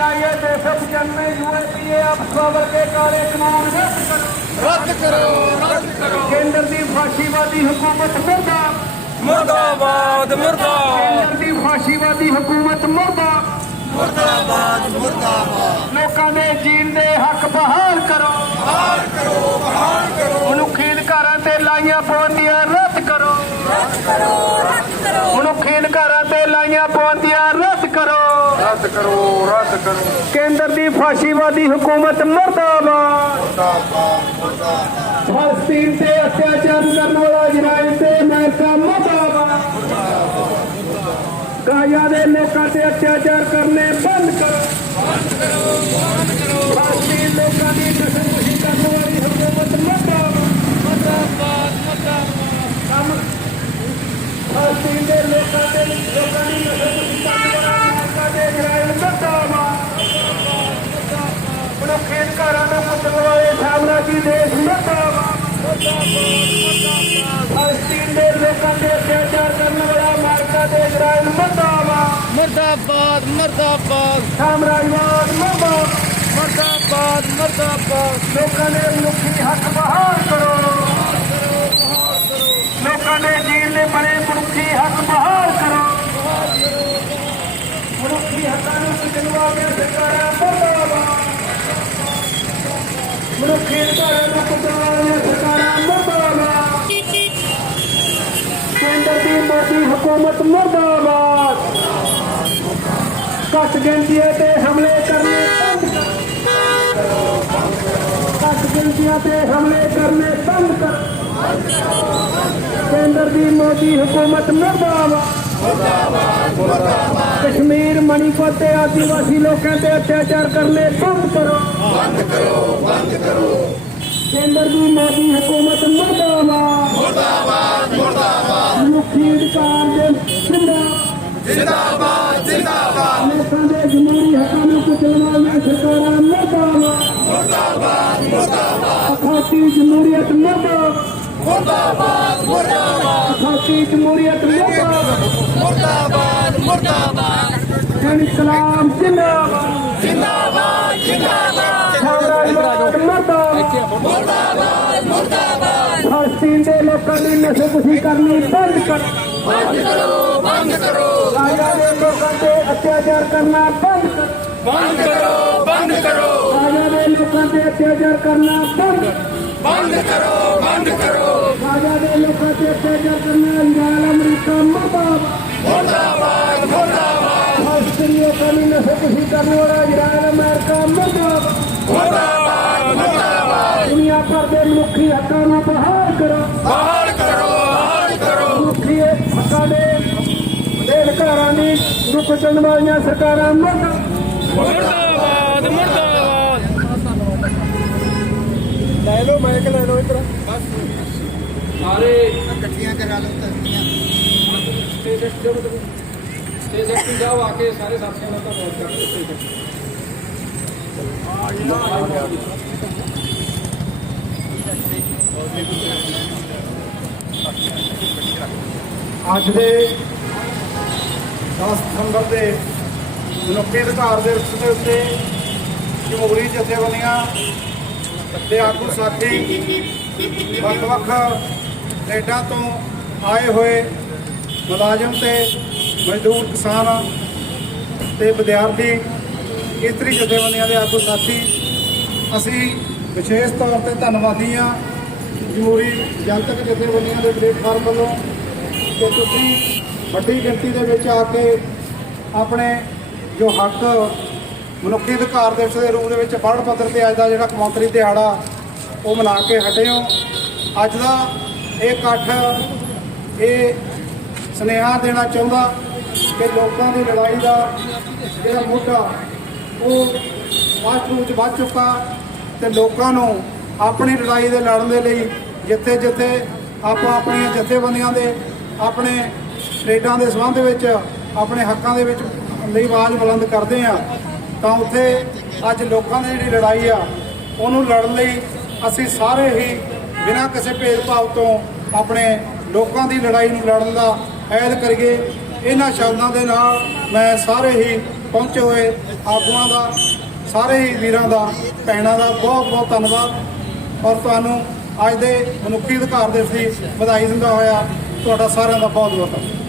IAS 295 UAPA अफसर के काले कानून रद्द करो केंद्र की फाशीवादी हुकूमत मुर्दाबाद केंद्र की फाशीवादी हुकूमत मुर्दाबाद लोगों के जीण के हक बहाल करो मनुखी अधिकारों से लाइया पाबंदियां रद्द करो मनुखी अधिकारों से लाइया पाबंदियां रद्द करो केंद्र की फाशीवादी हुकूमत मुर्दाबाद फलस्तीन से अत्याचार करने वाला इजराइल से अमेरिका मुर्दाबाद गाजा के लोगों से अत्याचार करने बंद करो फलस्तीन लोगों की नस्लकुशी करने वाली हुकूमत मुर्दाबाद फलस्तीन के लोगों की नस्लकुशी करने वाला अमेरिका के इजराइल मुर्दाबाद मनुखी अधिकारों को कुचलने वाले साम्राज्यवादी देश मुर्दाबाद फलस्तीन के लोगों से अत्याचार करने वाला अमेरिका के इजराइल मुर्दाबाद साम्राज्यवाद मुर्दाबाद लोगों ने मनुखी हक बहाल करो लोगों ने जीण ने बड़े मनुखी हक बहाल करो मनुखी हकों को कुचलने वाली सरकारां मुर्दाबाद मनुखी अधिकारों को कुचलने वाली सरकारां मुर्दाबाद केंद्र की मोदी हुकूमत मुर्दाबाद घट गिनतियों से हमले करने घट गिनतियों से हमले करने बंद कर केंद्र की मोदी हुकूमत मुर्दाबाद कश्मीर मणिपुर से आदिवासी लोगों से अत्याचार करने बंद करो केंद्र की मोदी हुकूमत मुर्दाबाद मनुखी अधिकार जिंदाबाद लोगों के जमहूरी हकों को कुचलने वाली सरकारां मुर्दाबाद अखाती जमहूरियत मुर्दाबाद अखाती जमहूरियत मुर्दाबाद इनकलाब जिंदाबाद साम्राज्यवाद मुर्दाबाद फलस्तीन के लोगों की नस्लकुशी करनी बंद करो गाजा के लोगों से अत्याचार करना बंद करो गाजा के लोगों से अत्याचार करना बंद करो गाजा के लोगों से अत्याचार करना इजराइल अमेरिका मुर्दाबाद फलस्तीनियों की नस्लकुशी करने वाला इजराइल अमेरिका मुर्दाबाद दुनिया भर के मनुखी हकों को बहाल करो मनुखी हकों के अधिकारों की कुचलने वाली सरकारां मुर्दाबाद ले लो माइक ले लो इधर सारे इकट्ठियां करा लो स्टेज पे जाओ आके सारे साथियों का बहुत ਅੱਜ ਦੇ 10 ਸਤੰਬਰ ਦੇ ਮਨੁੱਖੀ ਅਧਿਕਾਰ ਦਿਵਸ ਦੇ ਉੱਤੇ ਜਮਹੂਰੀ ਜਥੇਬੰਦੀਆਂ ਤੇ ਆਗੂ ਸਾਥੀ ਵੱਖ-ਵੱਖ ਸਟੇਟਾਂ ਤੋਂ ਆਏ ਹੋਏ ਮੁਲਾਜ਼ਮ ਤੇ ਮਜ਼ਦੂਰ ਕਿਸਾਨ ਤੇ ਵਿਦਿਆਰਥੀ ਇਸਤਰੀ ਜਥੇਬੰਦੀਆਂ ਦੇ ਆਗੂ ਸਾਥੀ ਅਸੀਂ ਵਿਸ਼ੇਸ਼ ਤੌਰ ਤੇ ਧੰਨਵਾਦੀ ਹਾਂ ਜਮਹੂਰੀ ਜਨਤਕ ਜਥੇਬੰਦੀਆਂ ਦੇ ਪਲੇਟਫਾਰਮ ਵੱਲੋਂ ਕਿ ਤੁਸੀਂ ਵੱਡੀ ਗਿਣਤੀ ਦੇ ਵਿੱਚ ਆ ਕੇ ਆਪਣੇ ਜੋ ਹੱਕ ਮਨੁੱਖੀ ਅਧਿਕਾਰ ਦਿਵਸ ਦੇ ਰੂਪ ਦੇ ਵਿੱਚ ਵਰਲਡ ਪੱਧਰ ਤੇ ਅੱਜ ਦਾ ਜਿਹੜਾ ਕੌਮਾਂਤਰੀ ਦਿਹਾੜਾ ਉਹ ਮਨਾ ਕੇ ਹਟੇ ਹੋ। ਅੱਜ ਦਾ ਇਹ ਇਕੱਠ ਇਹ ਸੁਨੇਹਾ ਦੇਣਾ ਚਾਹੁੰਦਾ ਕਿ ਲੋਕਾਂ ਦੀ ਲੜਾਈ ਦਾ ਜਿਹੜਾ ਮੁੱਦਾ ਉਹ ਫਾਸਟ ਰੂਪ 'ਚ ਵੱਧ ਚੁੱਕਾ ਤੇ ਲੋਕਾਂ ਨੂੰ ਆਪਣੀ ਲੜਾਈ ਦੇ ਲੜਨ ਦੇ ਲਈ ਜਿੱਥੇ ਜਿੱਥੇ ਆਪਾਂ ਆਪਣੀਆਂ ਜਥੇਬੰਦੀਆਂ ਦੇ ਆਪਣੇ ਸਟੇਟਾਂ ਦੇ ਸੰਬੰਧ ਵਿੱਚ ਆਪਣੇ ਹੱਕਾਂ ਦੇ ਵਿੱਚ ਲਈ ਆਵਾਜ਼ ਬੁਲੰਦ ਕਰਦੇ ਆ ਤਾਂ ਉੱਥੇ ਅੱਜ ਲੋਕਾਂ ਦੀ ਜਿਹੜੀ ਲੜਾਈ ਆ ਉਹਨੂੰ ਲੜਨ ਲਈ ਅਸੀਂ ਸਾਰੇ ਹੀ ਬਿਨਾਂ ਕਿਸੇ ਭੇਦਭਾਵ ਤੋਂ ਆਪਣੇ ਲੋਕਾਂ ਦੀ ਲੜਾਈ ਨੂੰ ਲੜਨ ਦਾ ਐਲਾਨ ਕਰੀਏ। ਇਹਨਾਂ ਸ਼ਬਦਾਂ ਦੇ ਨਾਲ ਮੈਂ ਸਾਰੇ ਹੀ ਪਹੁੰਚੇ ਹੋਏ ਆਗੂਆਂ ਦਾ, ਸਾਰੇ ਹੀ ਵੀਰਾਂ ਦਾ, ਭੈਣਾਂ ਦਾ ਬਹੁਤ ਬਹੁਤ ਧੰਨਵਾਦ। ਔਰ ਤੁਹਾਨੂੰ ਅੱਜ ਦੇ ਮਨੁੱਖੀ ਅਧਿਕਾਰ ਦਿਵਸ ਦੀ ਵਧਾਈ ਦਿੰਦਾ ਹੋਇਆ ਤੁਹਾਡਾ ਸਾਰਿਆਂ ਦਾ ਬਹੁਤ ਬਹੁਤ ਧੰਨਵਾਦ।